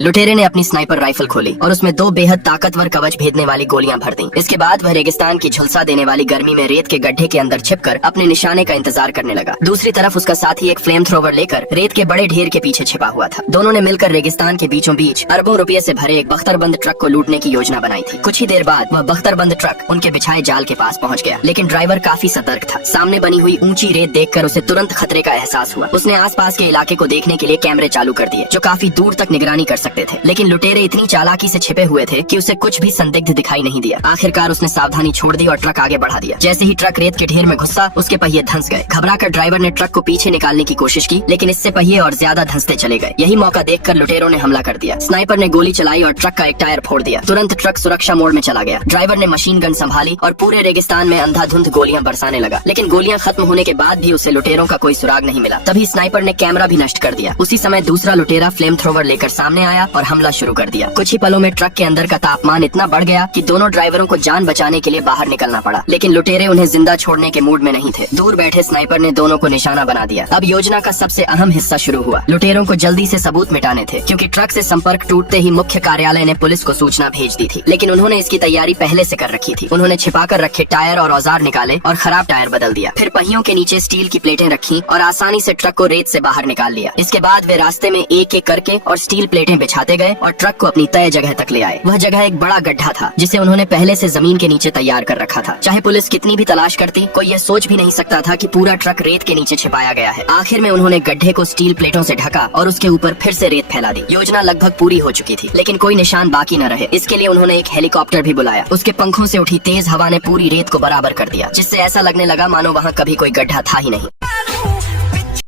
लुटेरे ने अपनी स्नाइपर राइफल खोली और उसमें 2 बेहद ताकतवर कवच भेदने वाली गोलियां भर दी। इसके बाद वह रेगिस्तान की झुलसा देने वाली गर्मी में रेत के गड्ढे के अंदर छिपकर अपने निशाने का इंतजार करने लगा। दूसरी तरफ उसका साथी एक फ्लेम थ्रोवर लेकर रेत के बड़े ढेर के पीछे छिपा हुआ था। दोनों ने मिलकर रेगिस्तान के बीचों बीच अरबों रुपये से भरे एक बख्तरबंद ट्रक को लूटने की योजना बनाई थी। कुछ ही देर बाद वह बख्तरबंद ट्रक उनके बिछाए जाल के पास पहुँच गया, लेकिन ड्राइवर काफी सतर्क था। सामने बनी हुई ऊंची रेत देखकर उसे तुरंत खतरे का एहसास हुआ। उसने आसपास के इलाके को देखने के लिए कैमरे चालू कर दिए, जो काफी दूर तक निगरानी कर सकते थे। लेकिन लुटेरे इतनी चालाकी से छिपे हुए थे कि उसे कुछ भी संदिग्ध दिखाई नहीं दिया। आखिरकार उसने सावधानी छोड़ दी और ट्रक आगे बढ़ा दिया। जैसे ही ट्रक रेत के ढेर में घुसा, उसके पहिए धंस गए। घबराकर ड्राइवर ने ट्रक को पीछे निकालने की कोशिश की, लेकिन इससे पहिए और ज्यादा धंसते चले गए। यही मौका देखकर लुटेरों ने हमला कर दिया। स्नाइपर ने गोली चलाई और ट्रक का एक टायर फोड़ दिया। तुरंत ट्रक सुरक्षा मोड में चला गया। ड्राइवर ने मशीन गन संभाली और पूरे रेगिस्तान में अंधाधुंध गोलियां बरसाने लगा। लेकिन गोलियां खत्म होने के बाद भी उसे लुटेरों का कोई सुराग नहीं मिला। तभी स्नाइपर ने कैमरा भी नष्ट कर दिया। उसी समय दूसरा लुटेरा फ्लेम थ्रोवर लेकर सामने आया और हमला शुरू कर दिया। कुछ ही पलों में ट्रक के अंदर का तापमान इतना बढ़ गया कि दोनों ड्राइवरों को जान बचाने के लिए बाहर निकलना पड़ा। लेकिन लुटेरे उन्हें जिंदा छोड़ने के मूड में नहीं थे। दूर बैठे स्नाइपर ने दोनों को निशाना बना दिया। अब योजना का सबसे अहम हिस्सा शुरू हुआ। लुटेरों को जल्दी से सबूत मिटाने थे, क्योंकि ट्रक से संपर्क टूटते ही मुख्य कार्यालय ने पुलिस को सूचना भेज दी थी। लेकिन उन्होंने इसकी तैयारी पहले से कर रखी थी। उन्होंने छिपाकर रखे टायर और औजार निकाले और खराब टायर बदल दिया। फिर पहियों के नीचे स्टील की प्लेटें रखी और आसानी से ट्रक को रेत से बाहर निकाल लिया। इसके बाद वे रास्ते में एक एक करके और स्टील प्लेटें बिछाते गए और ट्रक को अपनी तय जगह तक ले आए। वह जगह एक बड़ा गड्ढा था, जिसे उन्होंने पहले से जमीन के नीचे तैयार कर रखा था। चाहे पुलिस कितनी भी तलाश करती, कोई यह सोच भी नहीं सकता था कि पूरा ट्रक रेत के नीचे छिपाया गया है। आखिर में उन्होंने गड्ढे को स्टील प्लेटों से ढका और उसके ऊपर फिर से रेत फैला दी। योजना लगभग पूरी हो चुकी थी, लेकिन कोई निशान बाकी न रहे। इसके लिए उन्होंने एक हेलीकॉप्टर भी बुलाया। उसके पंखों से उठी तेज हवा ने पूरी रेत को बराबर कर दिया, जिससे ऐसा लगने लगा मानो वहाँ कभी कोई गड्ढा था ही नहीं।